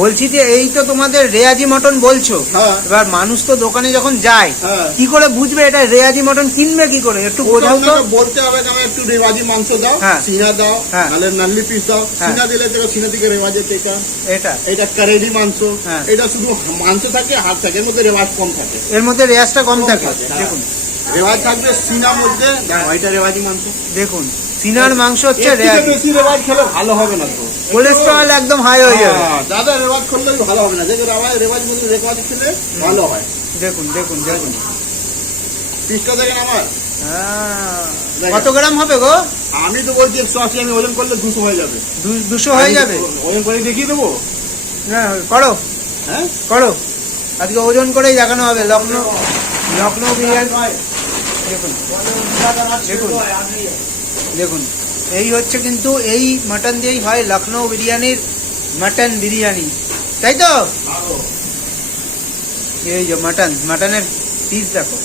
বলছি যে এই তো তোমাদের রেয়াজি মটন বলছো, এবার মানুষ তো দোকানে যখন যায় কি করে বুঝবে এটা রেয়াজি মটন কিনবে কি করে, একটু বোঝাও তো। বলতে হবে আমি একটু রেওয়াজি মাংস দাও, সিনা দাও, নালে নাল্লি পিস দাও। সিনা দিলে তো সিনা থেকে রেওয়াজে টেকা, এটা কারেডি মাংস, এটা শুধু মাংস থাকে, হাড় থাকে, এর মধ্যে রেওয়াজ কম থাকে, এর মধ্যে রেওয়াজটা কম থাকে। দেখুন রেওয়াজ থাকবে সিনার মধ্যে, এটা রেওয়াজি মাংস। দেখুন সিনার মাংস হচ্ছে বেশি রেওয়াজ খেলে ভালো হবে না, তো কোলেস্টেরল একদম হাই হয়ে যাবে। দাদা রেওয়াজ করলে ভালো হবে না, দেখে রেওয়াজ মধ্যে রেওয়াজ খেলে ভালো হয়। দেখুন দেখুন দেখুন পিসটা দেখেন আমার কত গ্রাম হবে গো? আমি তো বলছি 180, আমি ওজন করলে 200 হয়ে যাবে। 200 হয়ে যাবে? ওজন করে দেখিয়ে দেবো। হ্যাঁ করো, করো, আজকে ওজন করেই দেখানো হবে। লখনৌ বিরিয়ানি দেখুন দেখুন দেখুন, এই হচ্ছে কিন্তু এই মাটন দিয়েই হয় লখনৌ বিরিয়ানির মাটন বিরিয়ানি, তাই তো? এই যে মাটনের পিস দেখো।